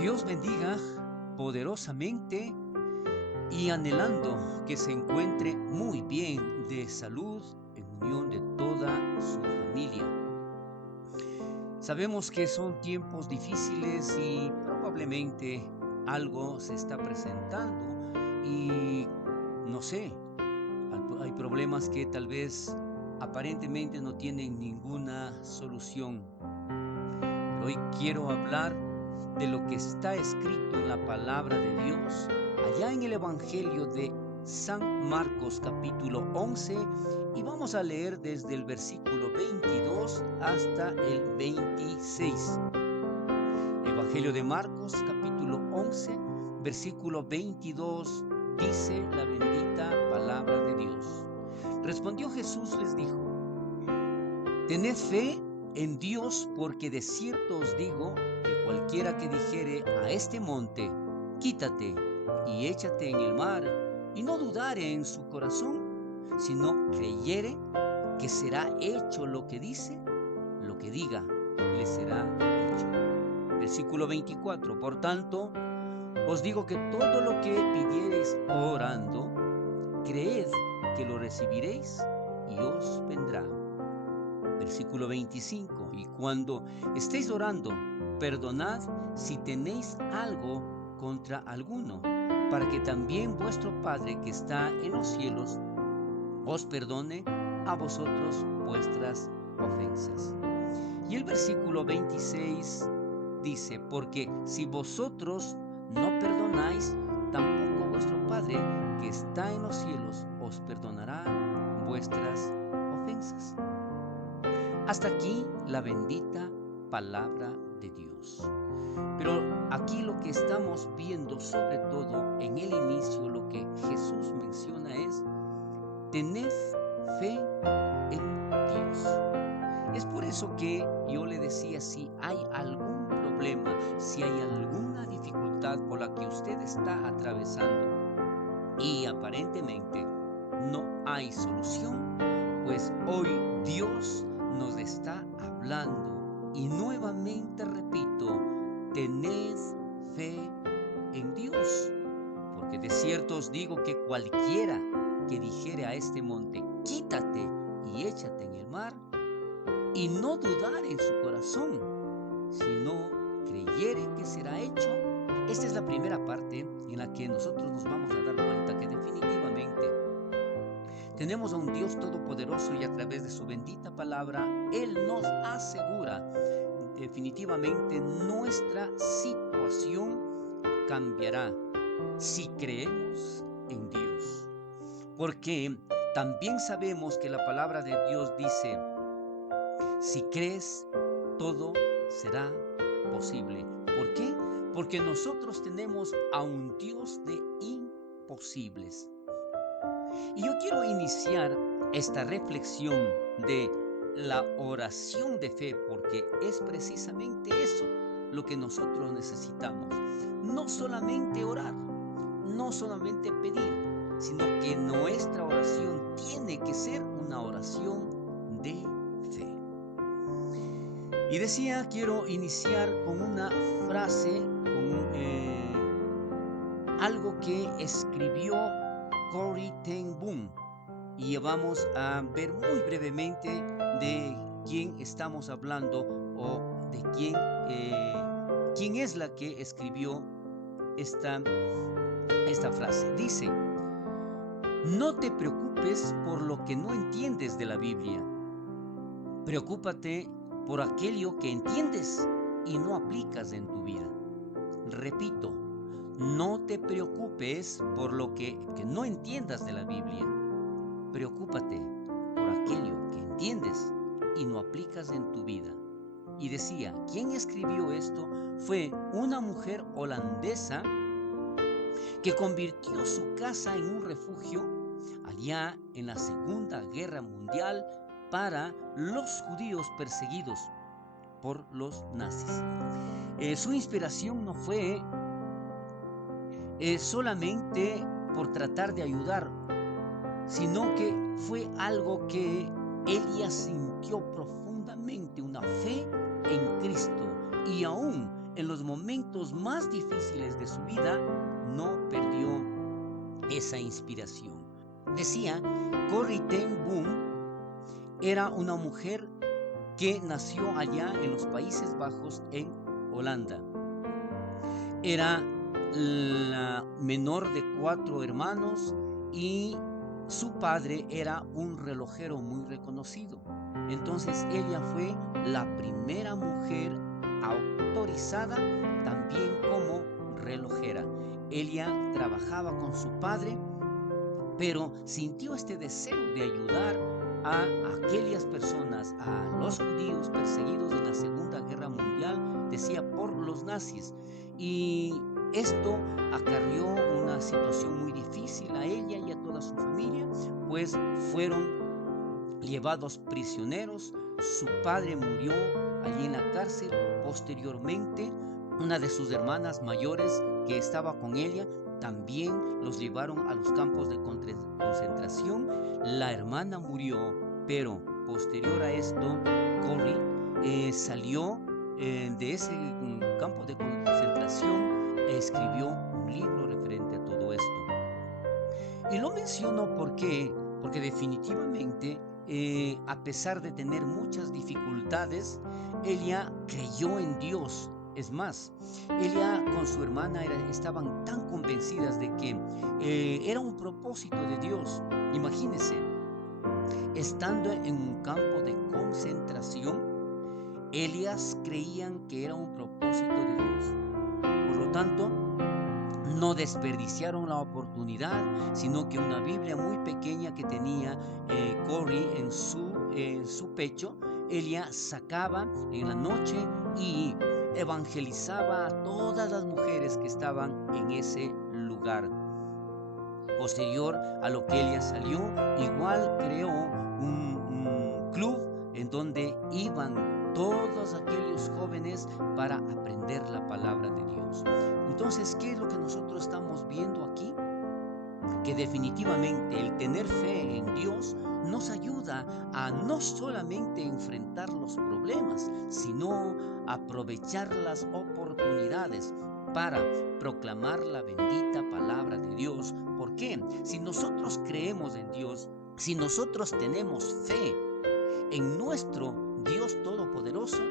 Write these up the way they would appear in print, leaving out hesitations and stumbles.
Dios bendiga poderosamente y anhelando que se encuentre muy bien de salud en unión de toda su familia. Sabemos que son tiempos difíciles y probablemente algo se está presentando y no sé, hay problemas que tal vez aparentemente no tienen ninguna solución. Pero hoy quiero hablar de lo que está escrito en la palabra de Dios, allá en el Evangelio de San Marcos capítulo 11, y vamos a leer desde el versículo 22 hasta el 26. Evangelio de Marcos capítulo 11, versículo 22, dice la bendita palabra de Dios. Respondió Jesús, les dijo: Tened fe en Dios, porque de cierto os digo que cualquiera que dijere a este monte, quítate y échate en el mar, y no dudare en su corazón, sino creyere que será hecho lo que dice, lo que diga, le será hecho. Versículo 24. Por tanto, os digo que todo lo que pidiereis orando, creed que lo recibiréis y os vendrá. Versículo 25. Y cuando estéis orando, perdonad si tenéis algo contra alguno, para que también vuestro Padre que está en los cielos os perdone a vosotros vuestras ofensas. Y el versículo 26 dice: porque si vosotros no perdonáis, tampoco vuestro Padre que está en los cielos os perdonará vuestras ofensas. Hasta aquí la bendita palabra de Dios. Pero aquí lo que estamos viendo, sobre todo en el inicio, lo que Jesús menciona es: tened fe en Dios. Es por eso que yo le decía, si hay algún problema, si hay alguna dificultad por la que usted está atravesando y aparentemente no hay solución, pues hoy Dios nos está hablando y nuevamente repito: tened fe en Dios, porque de cierto os digo que cualquiera que dijere a este monte, quítate y échate en el mar, y no dudar en su corazón, sino creyere que será hecho. Esta es la primera parte en la que nosotros nos vamos a dar cuenta que definitivamente tenemos a un Dios todopoderoso, y a través de su bendita palabra Él nos asegura definitivamente nuestra situación cambiará si creemos en Dios. Porque también sabemos que la palabra de Dios dice: si crees, todo será posible. ¿Por qué? Porque nosotros tenemos a un Dios de imposibles. Y yo quiero iniciar esta reflexión de la oración de fe, porque es precisamente eso lo que nosotros necesitamos. No solamente orar, no solamente pedir, sino que nuestra oración tiene que ser una oración de fe. Y decía, quiero iniciar con una frase, con algo que escribió Corrie ten Boom, y vamos a ver muy brevemente de quién estamos hablando, o de quién es la que escribió esta frase. Dice: no te preocupes por lo que no entiendes de la Biblia. Preocúpate por aquello que entiendes y no aplicas en tu vida. Repito, no te preocupes por lo que no entiendas de la Biblia. Preocúpate por aquello que entiendes y no aplicas en tu vida. Y decía, ¿quién escribió esto? Fue una mujer holandesa que convirtió su casa en un refugio allá en la Segunda Guerra Mundial para los judíos perseguidos por los nazis. Su inspiración no fue solamente por tratar de ayudar, sino que fue algo que ella sintió profundamente, una fe en Cristo, y aún en los momentos más difíciles de su vida, no perdió esa inspiración. Decía, Corrie ten Boom era una mujer que nació allá en los Países Bajos, en Holanda. Era la menor de 4 hermanos y su padre era un relojero muy reconocido. Entonces ella fue la primera mujer autorizada también como relojera. Ella trabajaba con su padre, pero sintió este deseo de ayudar a aquellas personas, a los judíos perseguidos en la Segunda Guerra Mundial, decía, por los nazis. Y esto acarrió una situación muy difícil a ella y a toda su familia, pues fueron llevados prisioneros. Su padre murió allí en la cárcel. Posteriormente, una de sus hermanas mayores que estaba con ella también los llevaron a los campos de concentración. La hermana murió, pero posterior a esto, Corrie salió de ese campo de concentración e escribió un libro referente a todo esto. Y lo menciono porque definitivamente, a pesar de tener muchas dificultades, ella creyó en Dios. Es más, ella con su hermana estaban tan convencidas de que era un propósito de Dios. Imagínense, estando en un campo de concentración, ellas creían que era un propósito de Dios. Por lo tanto, no desperdiciaron la oportunidad, sino que una Biblia muy pequeña que tenía Corrie en su pecho, ella sacaba en la noche y evangelizaba a todas las mujeres que estaban en ese lugar. Posterior a lo que ella salió, igual creó un club en donde iban todos aquellos jóvenes para aprender la palabra de Dios. Entonces, ¿qué es lo que nosotros estamos viendo aquí? Que definitivamente el tener fe en Dios nos ayuda a no solamente enfrentar los problemas, sino aprovechar las oportunidades para proclamar la bendita palabra de Dios. ¿Por qué? Si nosotros creemos en Dios, si nosotros tenemos fe en nuestro Dios Todopoderoso,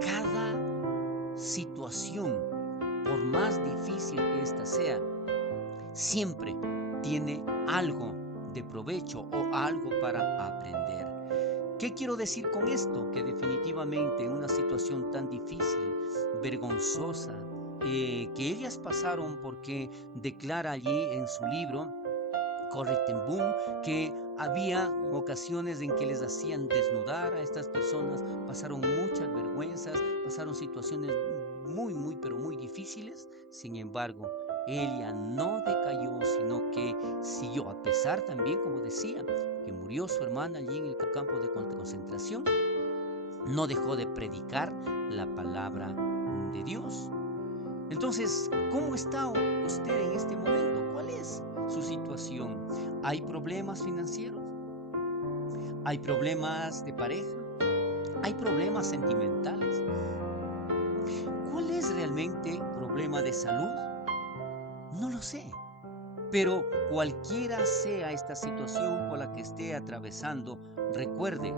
cada situación, por más difícil que ésta sea, siempre tiene algo de provecho o algo para aprender. ¿Qué quiero decir con esto? Que definitivamente en una situación tan difícil, vergonzosa, que ellas pasaron, porque declara allí en su libro, Corrie ten Boom, que había ocasiones en que les hacían desnudar a estas personas, pasaron muchas vergüenzas, pasaron situaciones muy, pero muy difíciles. Sin embargo, ella no decayó, sino que siguió, a pesar también, como decía, que murió su hermana allí en el campo de concentración, no dejó de predicar la palabra de Dios. Entonces, ¿cómo está usted en este momento? ¿Cuál es su situación? ¿Hay problemas financieros? ¿Hay problemas de pareja? ¿Hay problemas sentimentales? ¿Cuál es realmente el problema de salud? No lo sé. Pero cualquiera sea esta situación por la que esté atravesando, recuerde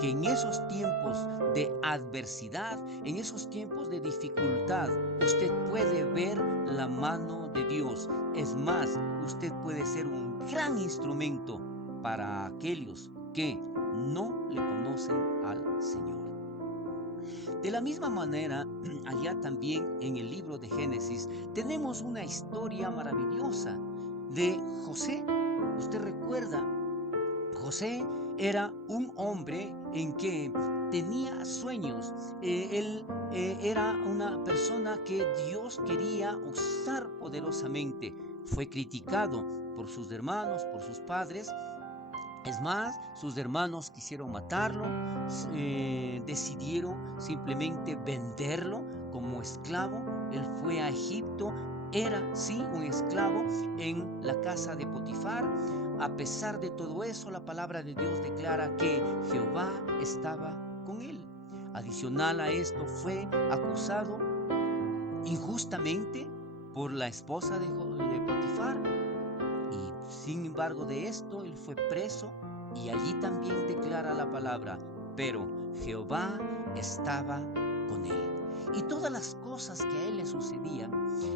que en esos tiempos de adversidad, en esos tiempos de dificultad, usted puede ver la mano de Dios. Es más, usted puede ser un gran instrumento para aquellos que no le conocen al Señor. De la misma manera, allá también en el libro de Génesis tenemos una historia maravillosa de José. Usted recuerda, José era un hombre en que tenía sueños. Él era una persona que Dios quería usar poderosamente. Fue criticado por sus hermanos, por sus padres. Es más, sus hermanos quisieron matarlo, decidieron simplemente venderlo como esclavo. Él fue a Egipto, era sí un esclavo en la casa de Potifar. A pesar de todo eso, la palabra de Dios declara que Jehová estaba con él. Adicional a esto, fue acusado injustamente por la esposa de Potifar. Y sin embargo de esto, él fue preso y allí también declara la palabra, pero Jehová estaba con él. Y todas las cosas que a él le sucedían,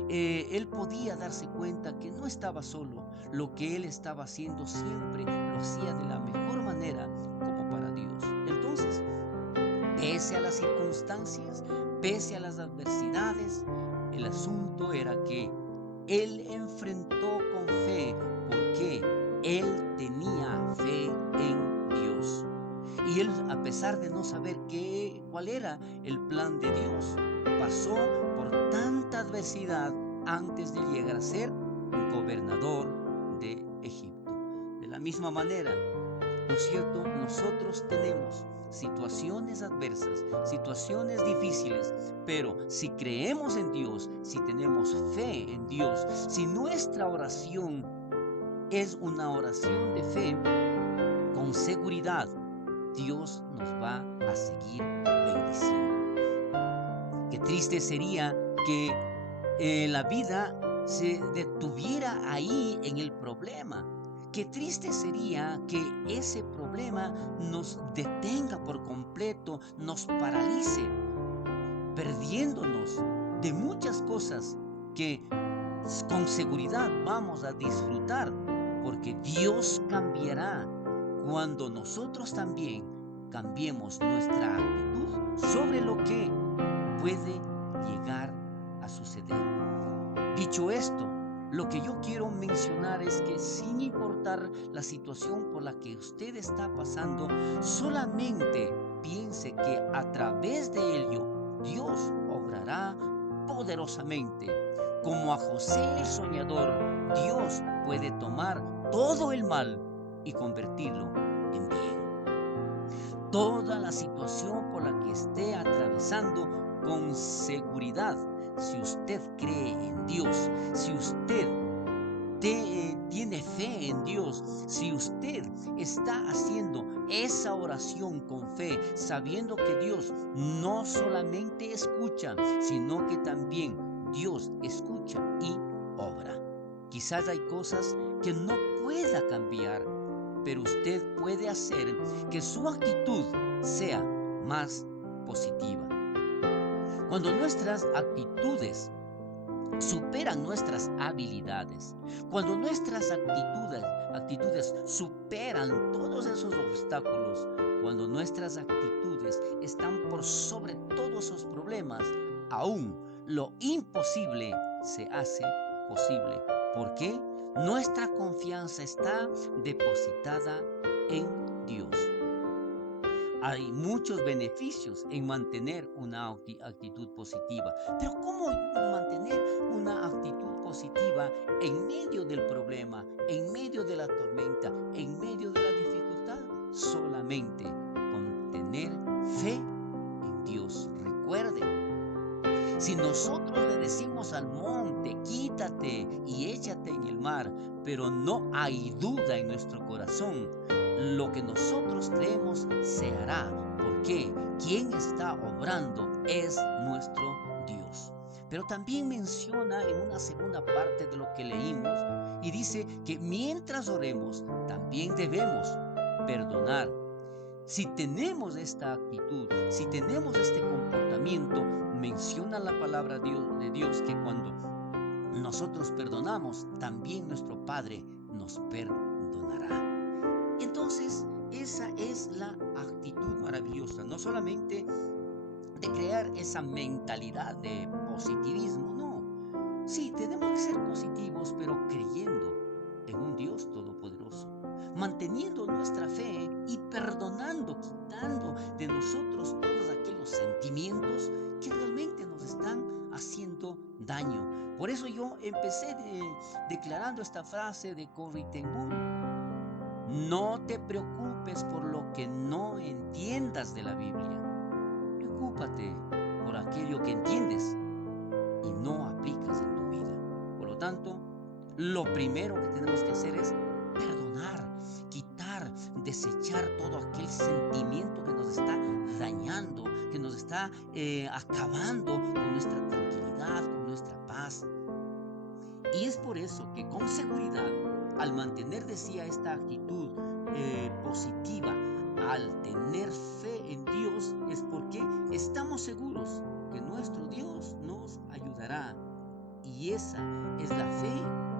él podía darse cuenta que no estaba solo. Lo que él estaba haciendo siempre lo hacía de la mejor manera como para Dios. Entonces, pese a las circunstancias, pese a las adversidades, el asunto era que él enfrentó con fe porque él tenía fe en Dios. Y él, a pesar de no saber cuál era el plan de Dios, pasó por tanta adversidad antes de llegar a ser gobernador de Egipto. De la misma manera, ¿no es cierto? Nosotros tenemos situaciones adversas, situaciones difíciles, pero si creemos en Dios, si tenemos fe en Dios, si nuestra oración es una oración de fe, con seguridad Dios nos va a seguir bendiciendo. Qué triste sería que la vida se detuviera ahí en el problema. Qué triste sería que ese problema nos detenga por completo, nos paralice, perdiéndonos de muchas cosas que con seguridad vamos a disfrutar, porque Dios cambiará cuando nosotros también cambiemos nuestra actitud sobre lo que puede llegar a suceder. Dicho esto, lo que yo quiero mencionar es que sin importar la situación por la que usted está pasando, solamente piense que a través de ello Dios obrará poderosamente. Como a José el soñador, Dios puede tomar todo el mal y convertirlo en bien. Toda la situación por la que esté atravesando, con seguridad, si usted cree en Dios, si usted tiene fe en Dios, si usted está haciendo esa oración con fe, sabiendo que Dios no solamente escucha, sino que también Dios escucha y obra. Quizás hay cosas que no pueda cambiar, pero usted puede hacer que su actitud sea más positiva. Cuando nuestras actitudes superan nuestras habilidades, cuando nuestras actitudes superan todos esos obstáculos, cuando nuestras actitudes están por sobre todos esos problemas, aún lo imposible se hace posible. ¿Por qué? Nuestra confianza está depositada en Dios. Hay muchos beneficios en mantener una actitud positiva. Pero ¿cómo mantener una actitud positiva en medio del problema, en medio de la tormenta, en medio de la dificultad? Solamente con tener fe en Dios. Recuerden, si nosotros le decimos al monte, quítate y échate en el mar, pero no hay duda en nuestro corazón, lo que nosotros creemos se hará, porque quien está obrando es nuestro Dios. Pero también menciona en una segunda parte de lo que leímos y dice que mientras oremos también debemos perdonar. Si tenemos esta actitud, si tenemos este comportamiento, menciona la palabra de Dios que cuando nosotros perdonamos, también nuestro Padre nos perdonará. Entonces, esa es la actitud maravillosa, no solamente de crear esa mentalidad de positivismo, no. Sí, tenemos que ser positivos, pero creyendo en un Dios todopoderoso, manteniendo nuestra fe y perdonando, quitando de nosotros todos aquellos sentimientos que realmente nos están haciendo daño. Por eso yo empecé declarando esta frase de Corrie ten Boom: no te preocupes por lo que no entiendas de la Biblia. Preocúpate por aquello que entiendes y no aplicas en tu vida. Por lo tanto, lo primero que tenemos que hacer es perdonar, quitar, desechar todo aquel sentimiento que nos está dañando, que nos nos está acabando con nuestra tranquilidad, con nuestra paz. Y es por eso que con seguridad, al mantener, decía, esta actitud positiva, al tener fe en Dios, es porque estamos seguros que nuestro Dios nos ayudará. Y esa es la fe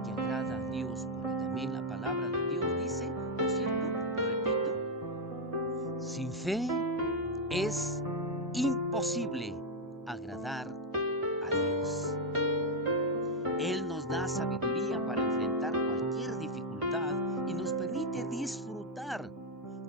que agrada a Dios, porque también la palabra de Dios dice, ¿no es cierto? Repito, sin fe es imposible agradar a Dios. Él nos da sabiduría para enfrentar cualquier dificultad y nos permite disfrutar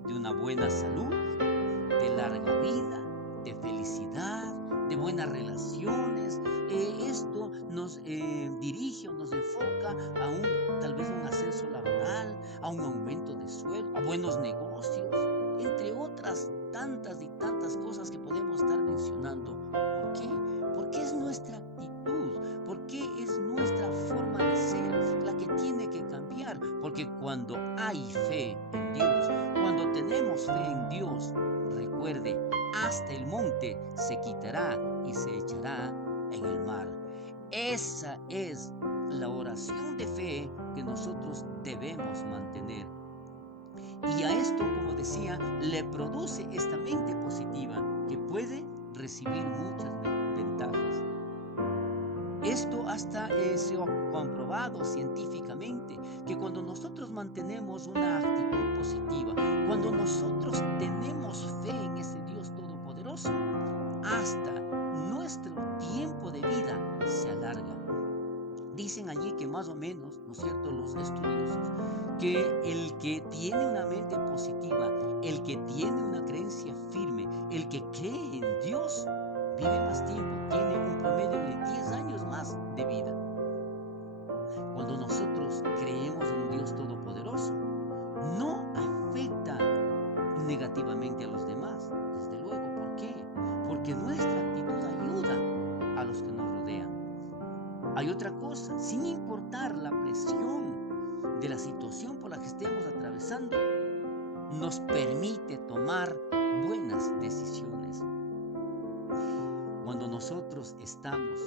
de una buena salud, de larga vida, de felicidad, de buenas relaciones. Esto nos dirige o nos enfoca a tal vez un ascenso laboral, a un aumento de sueldo, a buenos negocios, entre otras tantas y tantas cosas que podemos estar mencionando. ¿Por qué? Porque es nuestra actitud, porque es nuestra forma de ser la que tiene que cambiar. Porque cuando hay fe en Dios, cuando tenemos fe en Dios, recuerde, hasta el monte se quitará y se echará en el mar. Esa es la oración de fe que nosotros debemos mantener. Y a esto, como decía, le produce esta mente positiva que puede recibir muchas ventajas. Esto hasta se ha comprobado científicamente que cuando nosotros mantenemos una actitud positiva, cuando nosotros tenemos fe en ese Dios todopoderoso, hasta nuestro tiempo de vida se alarga. Dicen allí que más o menos, ¿no es cierto?, los estudiosos, que el que tiene una mente positiva, el que tiene una creencia firme, el que cree en Dios, vive más tiempo, tiene un promedio de 10 años más de vida. Cuando nosotros creemos en un Dios todopoderoso, no afecta negativamente a los demás, desde luego. ¿Por qué? Porque nuestra actitud ayuda a los que nos rodean. Hay otra cosa, sin importar la presión de la situación por la que estemos atravesando, nos permite tomar buenas decisiones. Cuando nosotros estamos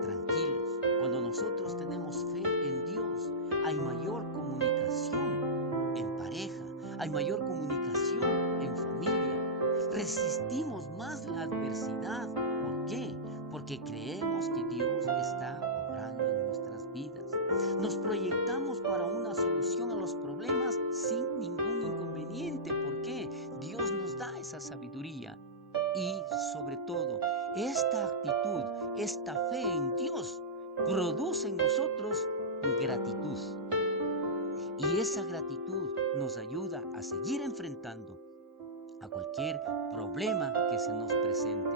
tranquilos, cuando nosotros tenemos fe en Dios, hay mayor comunicación en pareja, hay mayor comunicación en familia. Resistimos más la adversidad. ¿Por qué? Porque creemos que Dios está obrando en nuestras vidas. Nos proyectamos para una solución a los problemas sin ningún inconveniente. ¿Por qué? Dios nos da esa sabiduría. Y sobre todo, esta actitud, esta fe en Dios, produce en nosotros gratitud. Y esa gratitud nos ayuda a seguir enfrentando a cualquier problema que se nos presente.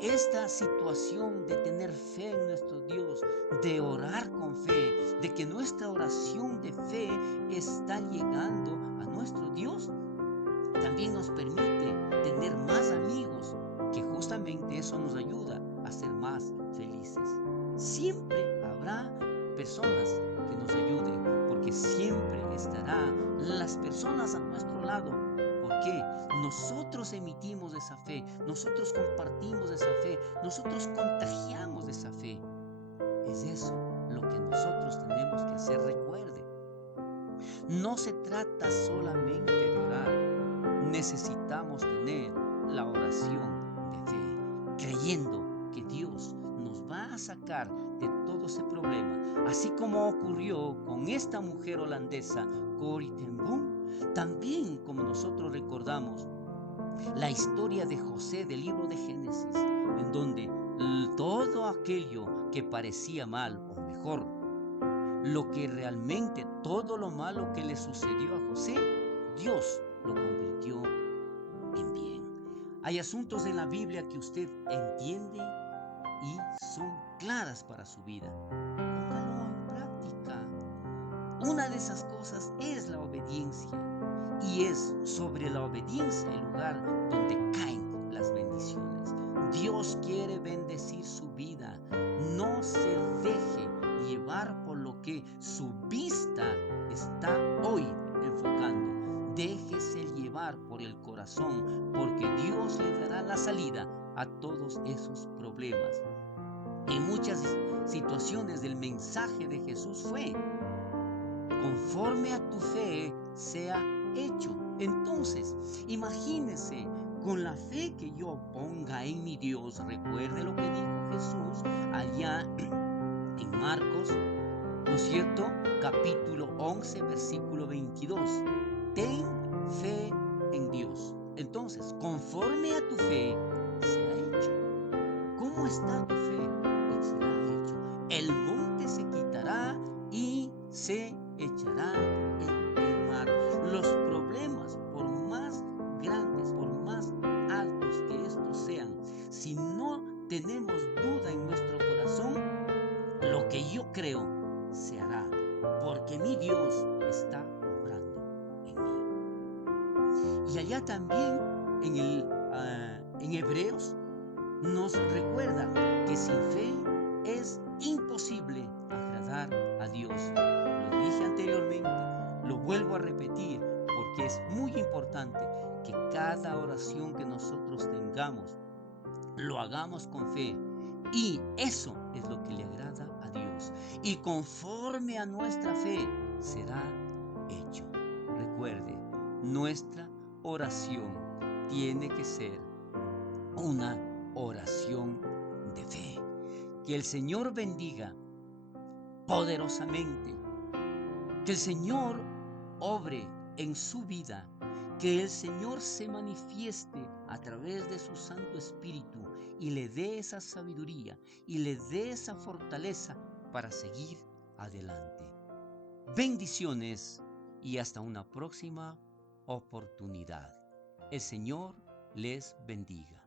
Esta situación de tener fe en nuestro Dios, de orar con fe, de que nuestra oración de fe está llegando a nuestro Dios, también nos permite tener más amigos, que justamente eso nos ayuda a ser más felices. Siempre habrá personas que nos ayuden, porque siempre estarán las personas a nuestro lado. Porque nosotros emitimos esa fe, nosotros compartimos esa fe, nosotros contagiamos esa fe. Es eso lo que nosotros tenemos que hacer. Recuerde, no se trata solamente de orar, necesitamos tener la oración de fe, creyendo que Dios nos va a sacar de todo ese problema, así como ocurrió con esta mujer holandesa, Corrie ten Boom. También, como nosotros recordamos la historia de José del libro de Génesis, en donde todo aquello que parecía mal, o mejor, lo que realmente todo lo malo que le sucedió a José, Dios lo convirtió en bien. Hay asuntos en la Biblia que usted entiende y son claras para su vida. Póngalo en práctica. Una de esas cosas es la obediencia, y es sobre la obediencia el lugar donde caen las bendiciones. Dios quiere bendecir su vida. No se deje llevar por lo que su vista está hoy enfocando. Déjese llevar por el corazón, porque Dios le dará la salida a todos esos problemas. En muchas situaciones el mensaje de Jesús fue: conforme a tu fe sea hecho. Entonces, imagínese, con la fe que yo ponga en mi Dios, recuerde lo que dijo Jesús allá en Marcos, ¿no es cierto? Capítulo 11, versículo 22. Ten fe en Dios. Entonces, conforme a tu fe sea hecho. ¿Cómo está tu fe? Y será hecho. El monte se quitará y se echará en el mar. Los problemas, por más grandes, por más altos que estos sean, si no tenemos duda en nuestro corazón, lo que yo creo se hará, porque mi Dios está obrando en mí. Y allá también en Hebreos nos recuerda que sin fe es imposible agradar a Dios. Lo dije anteriormente, lo vuelvo a repetir, porque es muy importante que cada oración que nosotros tengamos lo hagamos con fe, y eso es lo que le agrada a Dios, y conforme a nuestra fe será hecho. Recuerde, nuestra oración tiene que ser una oración de fe. Que el Señor bendiga poderosamente, que el Señor obre en su vida, que el Señor se manifieste a través de su Santo Espíritu y le dé esa sabiduría y le dé esa fortaleza para seguir adelante. Bendiciones y hasta una próxima oportunidad. El Señor les bendiga.